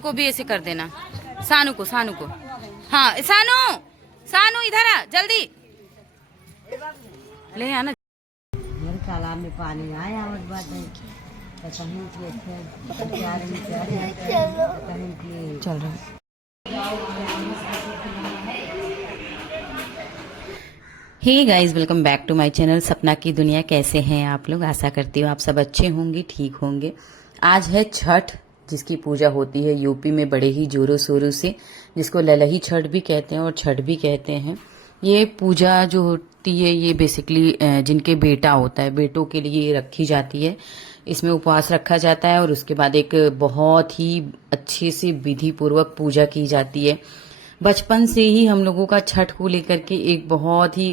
को भी ऐसे कर देना, सानू को, सानू को। हाँ सानू, सानू इधर आ जल्दी, ले आना। मेरे तालाब में पानी आया और बात है तो कहीं की चल रहा है। Hey guys, welcome back to my channel Sapna की दुनिया। कैसे हैं आप लोग? आशा करती हूँ आप सब अच्छे होंगे, ठीक होंगे। आज है छठ, जिसकी पूजा होती है यूपी में बड़े ही जोरों शोरों से, जिसको ललही छठ भी कहते हैं और छठ भी कहते हैं। ये पूजा जो होती है ये बेसिकली जिनके बेटा होता है, बेटों के लिए रखी जाती है। इसमें उपवास रखा जाता है और उसके बाद एक बहुत ही अच्छे से विधि पूर्वक पूजा की जाती है। बचपन से ही हम लोगों का छठ को लेकर के एक बहुत ही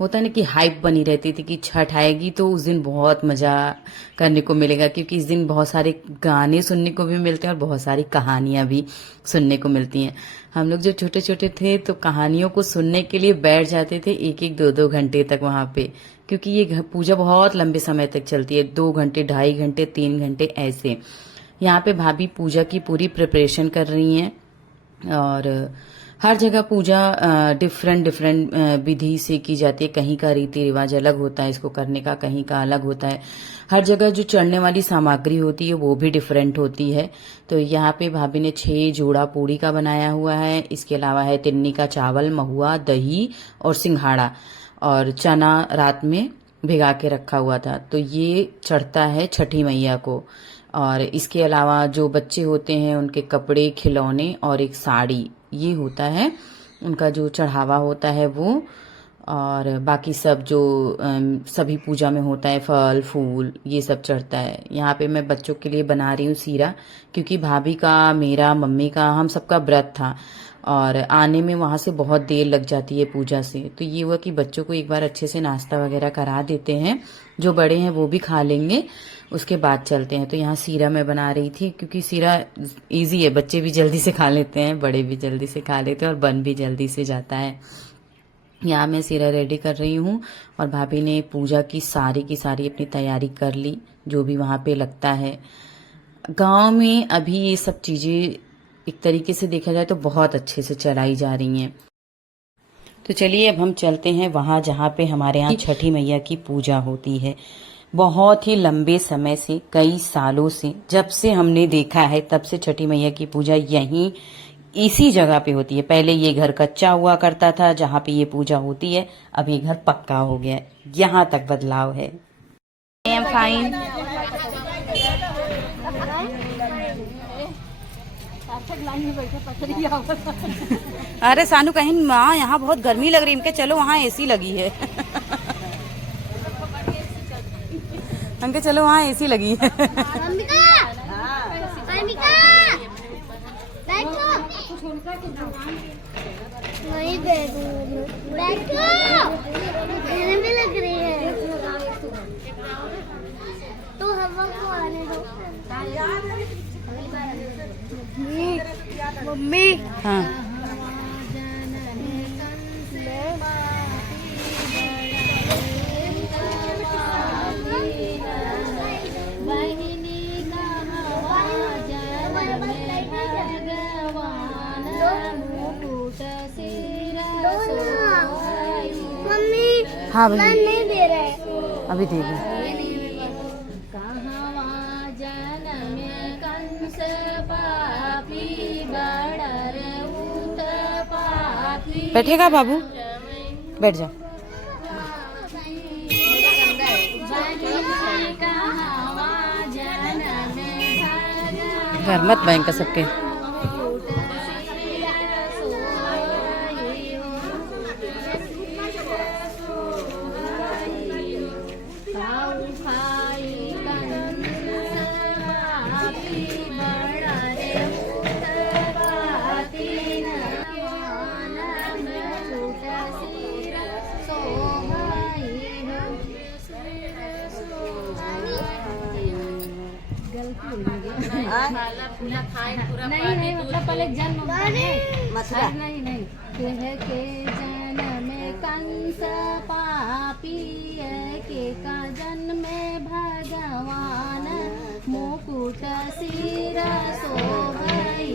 होता है ना कि हाइप बनी रहती थी कि छठ आएगी तो उस दिन बहुत मजा करने को मिलेगा, क्योंकि इस दिन बहुत सारे गाने सुनने को भी मिलते हैं और बहुत सारी कहानियां भी सुनने को मिलती हैं। हम लोग जब छोटे छोटे थे तो कहानियों को सुनने के लिए बैठ जाते थे एक एक दो दो घंटे तक वहां पे, क्योंकि ये पूजा बहुत लंबे समय तक चलती है, 2 घंटे, 2.5 घंटे, 3 घंटे ऐसे। यहाँ पे भाभी पूजा की पूरी प्रिपरेशन कर रही हैं और हर जगह पूजा डिफरेंट विधि से की जाती है। कहीं का रीति रिवाज अलग होता है इसको करने का, कहीं का अलग होता है। हर जगह जो चढ़ने वाली सामग्री होती है वो भी डिफरेंट होती है। तो यहाँ पे भाभी ने 6 जोड़ा पूड़ी का बनाया हुआ है। इसके अलावा है तिन्नी का चावल, महुआ, दही और सिंघाड़ा, और चना रात में भिगा के रखा हुआ था। तो ये चढ़ता है छठी मैया को। और इसके अलावा जो बच्चे होते हैं उनके कपड़े, खिलौने और एक साड़ी, ये होता है उनका जो चढ़ावा होता है वो। और बाकी सब जो सभी पूजा में होता है, फल फूल, ये सब चढ़ता है। यहाँ पे मैं बच्चों के लिए बना रही हूँ सीरा, क्योंकि भाभी का, मेरा, मम्मी का, हम सबका व्रत था और आने में वहां से बहुत देर लग जाती है पूजा से। तो ये हुआ कि बच्चों को एक बार अच्छे से नाश्ता वगैरह करा देते हैं, जो बड़े हैं वो भी खा लेंगे, उसके बाद चलते हैं। तो यहाँ सीरा मैं बना रही थी, क्योंकि सीरा इजी है, बच्चे भी जल्दी से खा लेते हैं, बड़े भी जल्दी से खा लेते हैं और बन भी जल्दी से जाता है। यहाँ मैं सीरा रेडी कर रही हूँ और भाभी ने पूजा की सारी अपनी तैयारी कर ली, जो भी वहाँ पे लगता है। गांव में अभी ये सब चीजें एक तरीके से देखा जाए तो बहुत अच्छे से चलाई जा रही हैं। तो चलिए अब हम चलते हैं वहां जहाँ पे हमारे यहाँ छठी मैया की पूजा होती है। बहुत ही लंबे समय से, कई सालों से, जब से हमने देखा है तब से छठी मैया की पूजा यहीं इसी जगह पे होती है। पहले ये घर कच्चा हुआ करता था जहाँ पे ये पूजा होती है, अब ये घर पक्का हो गया है, यहाँ तक बदलाव है। I am fine. अरे सानू कहीं माँ यहाँ बहुत गर्मी लग रही है, इनके चलो वहाँ एसी लगी है। अंके चलो वहाँ एसी लगी है। वहीं बैठो, कहने भी लग रही है तो हवा को आने दो। मम्मी, हाँ मम्मी, हाँ भाई नहीं दे रहे, अभी देगी। बैठेगा बाबू? बैठ जा। घर मत बैंक का सबके। नहीं मतलब पहले जन्म नहीं के जन्म कंस पापी के का जन्म भगवान मुकुट सिर शोभई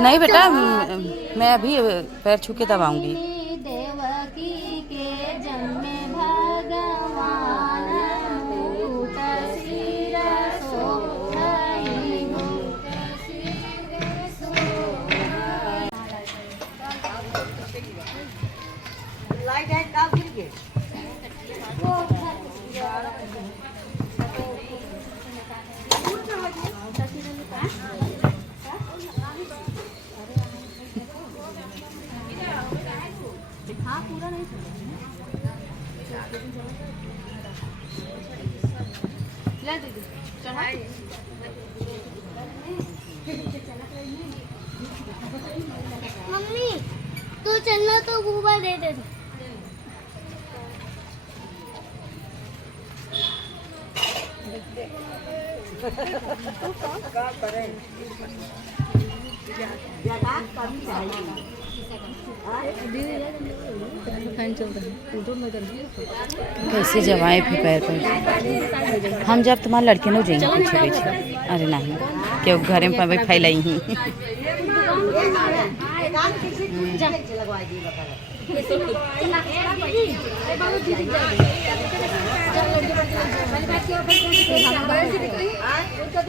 नहीं बेटा, मैं अभी पैर छू के तब आऊंगी। देवकी के जन्मे भगवान मुकुट सिर सोहई लाइट है कब गिर गए? हाँ पूरा नहीं ले दीदी चढ़ा मम्मी तो चलना तो गूबा दे दे। कैसे जवाएं फिर पैर पर हम जब तुम्हारे लड़के न जाएंगे पीछे पीछे। अरे नहीं क्यों घर में फैलाई ही।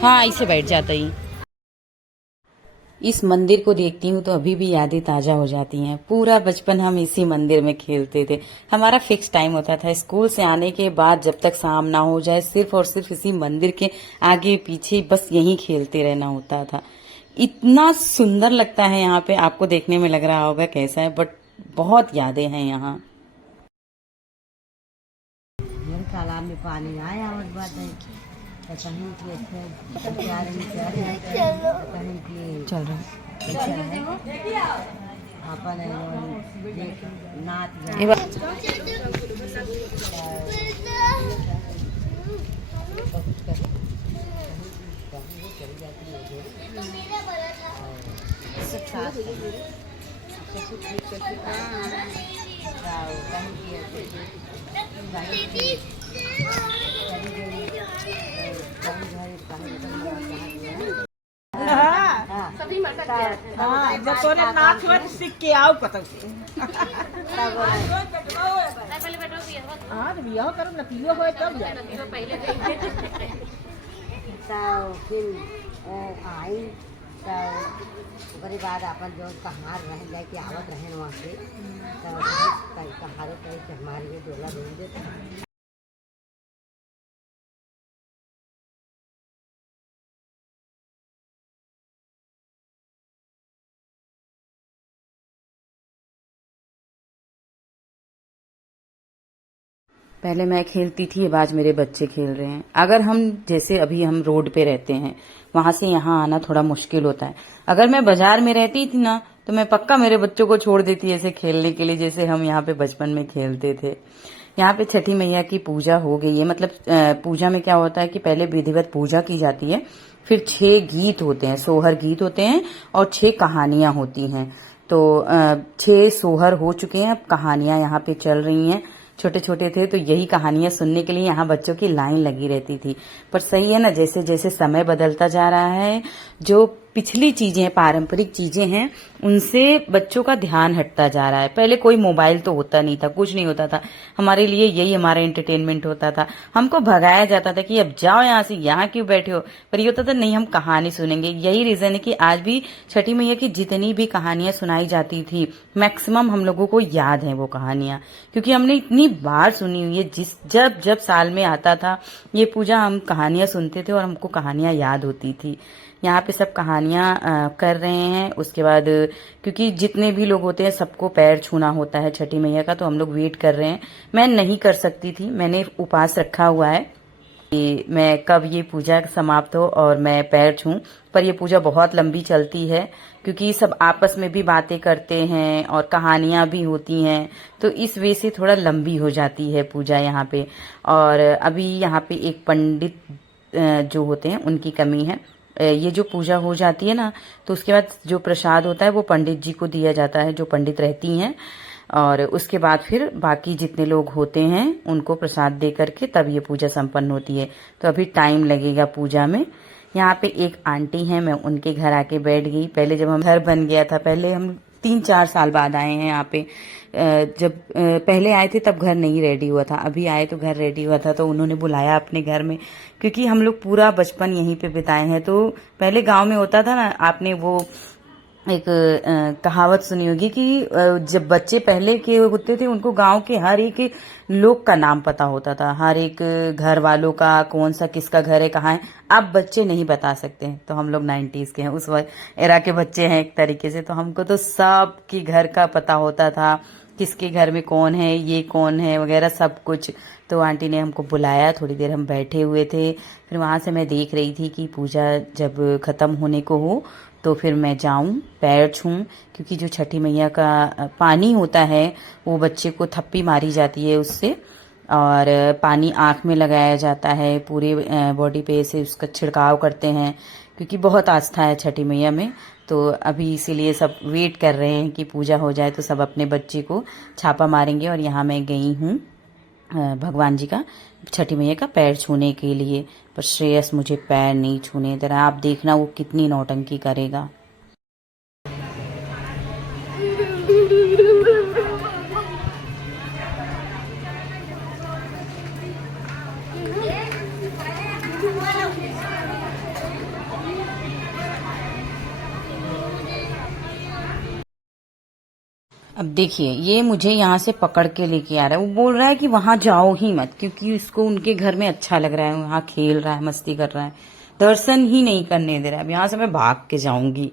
हाँ ऐसे बैठ जाता ही। इस मंदिर को देखती हूँ तो अभी भी यादें ताजा हो जाती हैं। पूरा बचपन हम इसी मंदिर में खेलते थे। हमारा फिक्स टाइम होता था, स्कूल से आने के बाद जब तक शाम ना हो जाए सिर्फ और सिर्फ इसी मंदिर के आगे पीछे बस यहीं खेलते रहना होता था। इतना सुंदर लगता है यहाँ पे, आपको देखने में लग रहा होगा कैसा है, बट बहुत यादें हैं यहाँ। तालाब में पानी आया और बात है कहीं की कहीं की चल रहा अपन नाच जब तोरे नाच हो सीख के आओ कतौ हाँ तो बियाह करो न पियो होए तब जा फिर आई ओकरे बाद अपन जो कहार रह जाए कि आवत रहे वहाँ से कहारो कहीं से हमारे ये डोला भेज देता। पहले मैं खेलती थी, अब आज मेरे बच्चे खेल रहे हैं। अगर हम जैसे अभी हम रोड पे रहते हैं, वहां से यहाँ आना थोड़ा मुश्किल होता है। अगर मैं बाजार में रहती थी ना तो मैं पक्का मेरे बच्चों को छोड़ देती ऐसे खेलने के लिए, जैसे हम यहाँ पे बचपन में खेलते थे। यहाँ पे छठी मैया की पूजा हो गई है। मतलब पूजा में क्या होता है कि पहले विधिवत पूजा की जाती है, फिर 6 गीत होते हैं, सोहर गीत होते हैं और 6 कहानियां होती हैं। तो 6 सोहर हो चुके हैं, अब कहानियां यहाँ पे चल रही हैं। छोटे छोटे थे तो यही कहानियां सुनने के लिए यहाँ बच्चों की लाइन लगी रहती थी। पर सही है ना, जैसे जैसे समय बदलता जा रहा है, जो पिछली चीजें, पारंपरिक चीजें हैं, उनसे बच्चों का ध्यान हटता जा रहा है। पहले कोई मोबाइल तो होता नहीं था, कुछ नहीं होता था, हमारे लिए यही हमारा एंटरटेनमेंट होता था। हमको भगाया जाता था कि अब जाओ यहाँ से, यहाँ क्यों बैठे हो, पर ये होता था नहीं हम कहानी सुनेंगे। यही रीजन है कि आज भी छठी मैया की जितनी भी कहानियां सुनाई जाती थी, मैक्सिमम हम लोगों को याद है वो कहानियां, क्योंकि हमने इतनी बार सुनी हुई है। जब जब साल में आता था ये पूजा, हम कहानियां सुनते थे और हमको कहानियां याद होती थी। यहाँ पे सब कहानियां कर रहे हैं। उसके बाद क्योंकि जितने भी लोग होते हैं सबको पैर छूना होता है छठी मैया का, तो हम लोग वेट कर रहे हैं। मैं नहीं कर सकती थी, मैंने उपवास रखा हुआ है कि मैं कब ये पूजा समाप्त हो और मैं पैर छूं, पर ये पूजा बहुत लंबी चलती है क्योंकि सब आपस में भी बातें करते हैं और कहानियां भी होती हैं, तो इस वजह से थोड़ा लंबी हो जाती है पूजा यहाँ पे। और अभी यहाँ पे एक पंडित जो होते हैं उनकी कमी है। ये जो पूजा हो जाती है ना, तो उसके बाद जो प्रसाद होता है वो पंडित जी को दिया जाता है, जो पंडित रहती हैं, और उसके बाद फिर बाकी जितने लोग होते हैं उनको प्रसाद दे करके तब ये पूजा संपन्न होती है। तो अभी टाइम लगेगा पूजा में, यहाँ पे एक आंटी हैं, मैं उनके घर आके बैठ गई। पहले जब हम घर बन गया था, पहले हम 3-4 साल बाद आए हैं यहाँ पे। जब पहले आए थे तब घर नहीं रेडी हुआ था, अभी आए तो घर रेडी हुआ था, तो उन्होंने बुलाया अपने घर में, क्योंकि हम लोग पूरा बचपन यहीं पे बिताए हैं। तो पहले गांव में होता था ना, आपने वो एक कहावत सुनी होगी कि जब बच्चे पहले के होते थे उनको गांव के हर एक लोग का नाम पता होता था, हर एक घर वालों का, कौन सा किसका घर है, कहाँ है। अब बच्चे नहीं बता सकते हैं। तो हम लोग 90s के हैं, उस एरा के बच्चे हैं एक तरीके से, तो हमको तो सब की घर का पता होता था, किसके घर में कौन है, ये कौन है वगैरह सब कुछ। तो आंटी ने हमको बुलाया, थोड़ी देर हम बैठे हुए थे। फिर वहाँ से मैं देख रही थी कि पूजा जब खत्म होने को हो तो फिर मैं जाऊं, पैर छूं, क्योंकि जो छठी मैया का पानी होता है वो बच्चे को थप्पी मारी जाती है उससे, और पानी आँख में लगाया जाता है, पूरे बॉडी पे से उसका छिड़काव करते हैं, क्योंकि बहुत आस्था है छठी मैया में। तो अभी इसीलिए सब वेट कर रहे हैं कि पूजा हो जाए तो सब अपने बच्चे को छापा मारेंगे। और यहाँ मैं गई हूँ भगवान जी का, छठी मैया का पैर छूने के लिए, पर श्रेयस मुझे पैर नहीं छूने दे रहा। आप देखना वो कितनी नौटंकी करेगा। अब देखिए, ये मुझे यहाँ से पकड़ के लेके आ रहा है, वो बोल रहा है कि वहां जाओ ही मत, क्योंकि उसको उनके घर में अच्छा लग रहा है, वहां खेल रहा है, मस्ती कर रहा है, दर्शन ही नहीं करने दे रहा है। अब यहाँ से मैं भाग के जाऊंगी।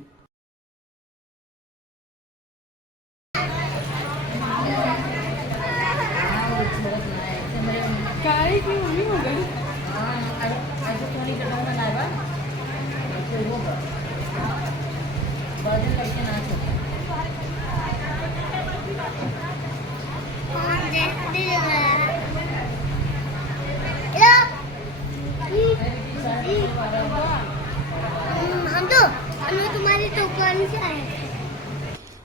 हम तुम्हारी दुकान से आए।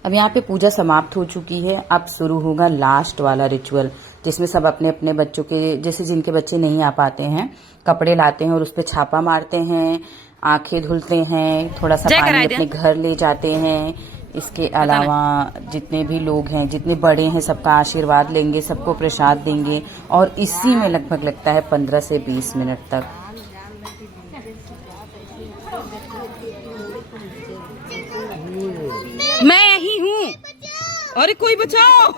अब यहाँ पे पूजा समाप्त हो चुकी है, अब शुरू होगा लास्ट वाला रिचुअल, जिसमें सब अपने अपने बच्चों के, जैसे जिनके बच्चे नहीं आ पाते हैं, कपड़े लाते हैं और उस पर छापा मारते हैं, आंखें धुलते हैं, थोड़ा सा पानी अपने घर ले जाते हैं। इसके अलावा जितने भी लोग हैं, जितने बड़े हैं, सबका आशीर्वाद लेंगे, सबको प्रसाद देंगे, और इसी में लगभग लगता है 15 से 20 मिनट तक। मैं यही हूँ, अरे कोई बचाओ।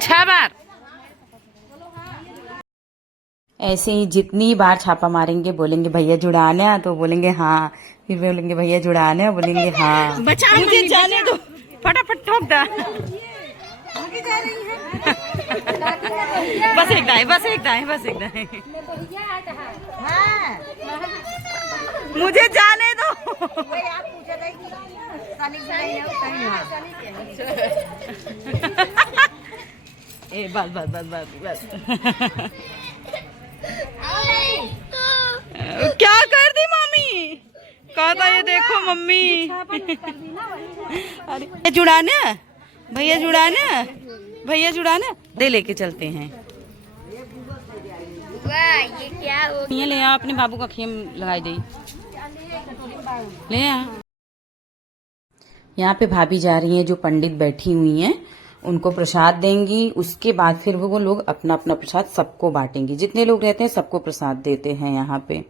छह बार ऐसे ही जितनी बार छापा मारेंगे, बोलेंगे भैया जुड़ाने हैं तो बोलेंगे हाँ, फिर बोलेंगे भैया जुड़ाने हैं, बोलेंगे हाँ। बचा मुझे जाने दो, फटाफट ठोक दो। बस एक दाएं, बस एक दाएं, बस एक दाएं। मुझे जाने दो। ए बस बस बस बस बस। क्या कर दी मम्मी? कहा था ये देखो मम्मी। अरे जुड़ाने, भैया जुड़ाने, भैया जुड़ाने, दे लेके चलते हैं। वाह, ये क्या हो ये ले आ, अपने बाबू का खेम लगाई दे, ले आ। यहाँ पे भाभी जा रही हैं, जो पंडित बैठी हुई हैं, उनको प्रसाद देंगी। उसके बाद फिर वो लोग अपना अपना प्रसाद सबको बांटेंगी, जितने लोग रहते हैं सबको प्रसाद देते हैं यहाँ पे।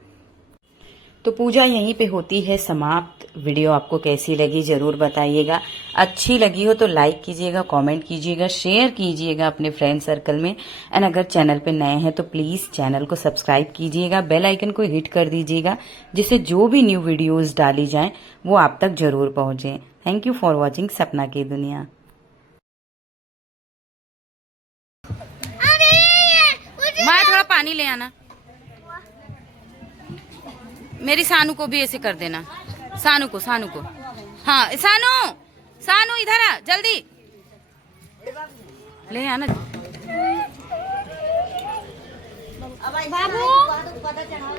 तो पूजा यहीं पे होती है समाप्त। वीडियो आपको कैसी लगी जरूर बताइएगा। अच्छी लगी हो तो लाइक कीजिएगा, कमेंट कीजिएगा, शेयर कीजिएगा अपने फ्रेंड सर्कल में। एंड अगर चैनल पे नए हैं तो प्लीज चैनल को सब्सक्राइब कीजिएगा, बेल आइकन को हिट कर दीजिएगा, जिससे जो भी न्यू वीडियोस डाली जाएं वो आप तक जरूर पहुंचे। थैंक यू फॉर वॉचिंग सपना की दुनिया। माँ थोड़ा पानी ले आना, मेरी सानू को भी ऐसे कर देना, सानू को, सानू को। हाँ सानू, सानू इधर आ, जल्दी ले आना। अब ऐसा बाबू। नहीं, पता चढ़ाओ